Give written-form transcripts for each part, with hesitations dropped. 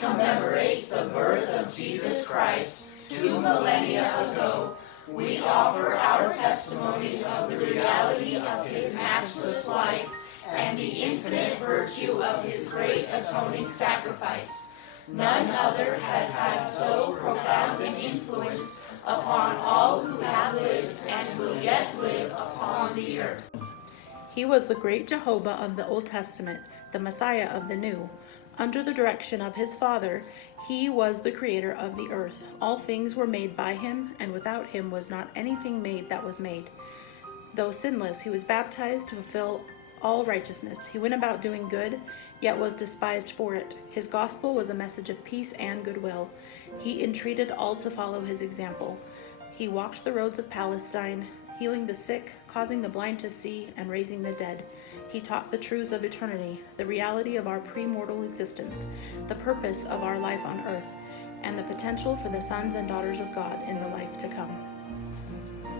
commemorate the birth of Jesus Christ 2 millennia ago, we offer our testimony of the reality of his matchless life and the infinite virtue of his great atoning sacrifice. None other has had so profound an influence upon all who have lived and will yet live upon the earth. He was the great Jehovah of the Old Testament, the Messiah of the New. Under the direction of his Father, he was the creator of the earth. All things were made by him, and without him was not anything made that was made. Though sinless, he was baptized to fulfill all righteousness. He went about doing good, yet was despised for it. His gospel was a message of peace and goodwill. He entreated all to follow his example. He walked the roads of Palestine, healing the sick, causing the blind to see, and raising the dead. He taught the truths of eternity, the reality of our premortal existence, the purpose of our life on earth, and the potential for the sons and daughters of God in the life to come.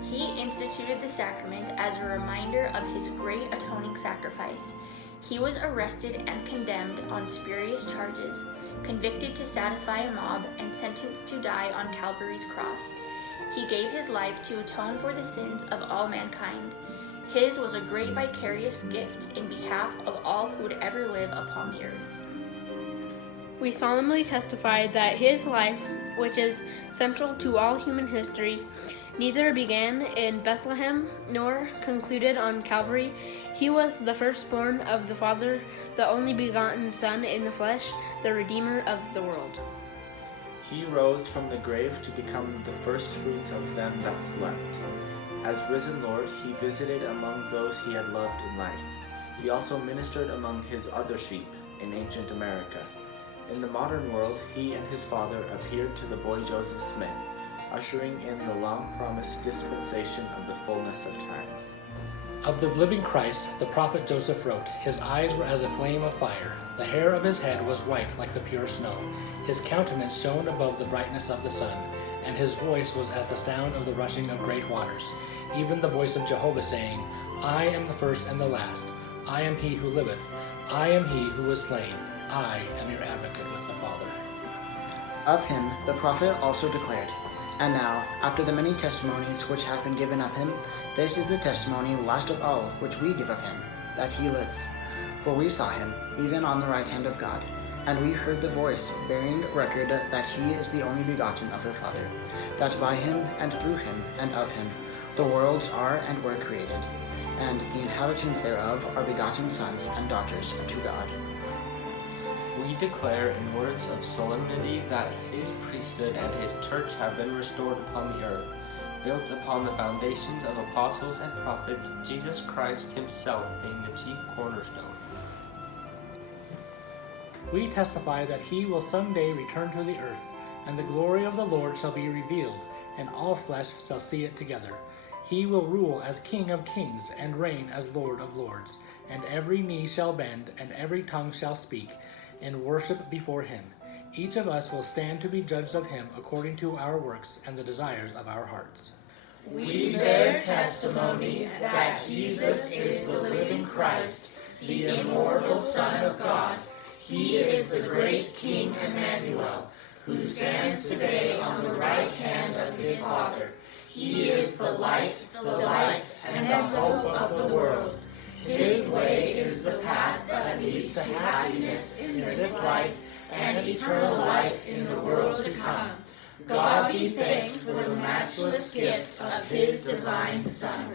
He instituted the sacrament as a reminder of his great atoning sacrifice. He was arrested and condemned on spurious charges, convicted to satisfy a mob, and sentenced to die on Calvary's cross. He gave his life to atone for the sins of all mankind. His was a great vicarious gift in behalf of all who would ever live upon the earth. We solemnly testify that his life, which is central to all human history, neither began in Bethlehem nor concluded on Calvary. He was the firstborn of the Father, the only begotten Son in the flesh, the Redeemer of the world. He rose from the grave to become the firstfruits of them that slept. As risen Lord, he visited among those he had loved in life. He also ministered among his other sheep in ancient America. In the modern world, he and his Father appeared to the boy Joseph Smith, ushering in the long-promised dispensation of the fullness of times. Of the living Christ, the prophet Joseph wrote, "His eyes were as a flame of fire. The hair of his head was white like the pure snow. His countenance shone above the brightness of the sun, and his voice was as the sound of the rushing of great waters. Even the voice of Jehovah saying, I am the first and the last. I am he who liveth. I am he who was slain. I am your advocate with the Father." Of him the prophet also declared, "And now, after the many testimonies which have been given of him, this is the testimony last of all which we give of him, that he lives. For we saw him, even on the right hand of God, and we heard the voice bearing record that he is the only begotten of the Father, that by him and through him and of him the worlds are and were created, and the inhabitants thereof are begotten sons and daughters to God." We declare in words of solemnity that his priesthood and his church have been restored upon the earth, built upon the foundations of apostles and prophets, Jesus Christ himself being the chief cornerstone. We testify that he will someday return to the earth, and the glory of the Lord shall be revealed, and all flesh shall see it together. He will rule as King of kings and reign as Lord of lords, and every knee shall bend and every tongue shall speak in worship before him. Each of us will stand to be judged of him according to our works and the desires of our hearts. We bear testimony that Jesus is the living Christ, the immortal Son of God. He is the great King Emmanuel, who stands today on the right hand of his Father. He is the light, the life, and the hope of the world. His way is the path that leads to happiness in this life and eternal life in the world to come. God be thanked for the matchless gift of his divine Son.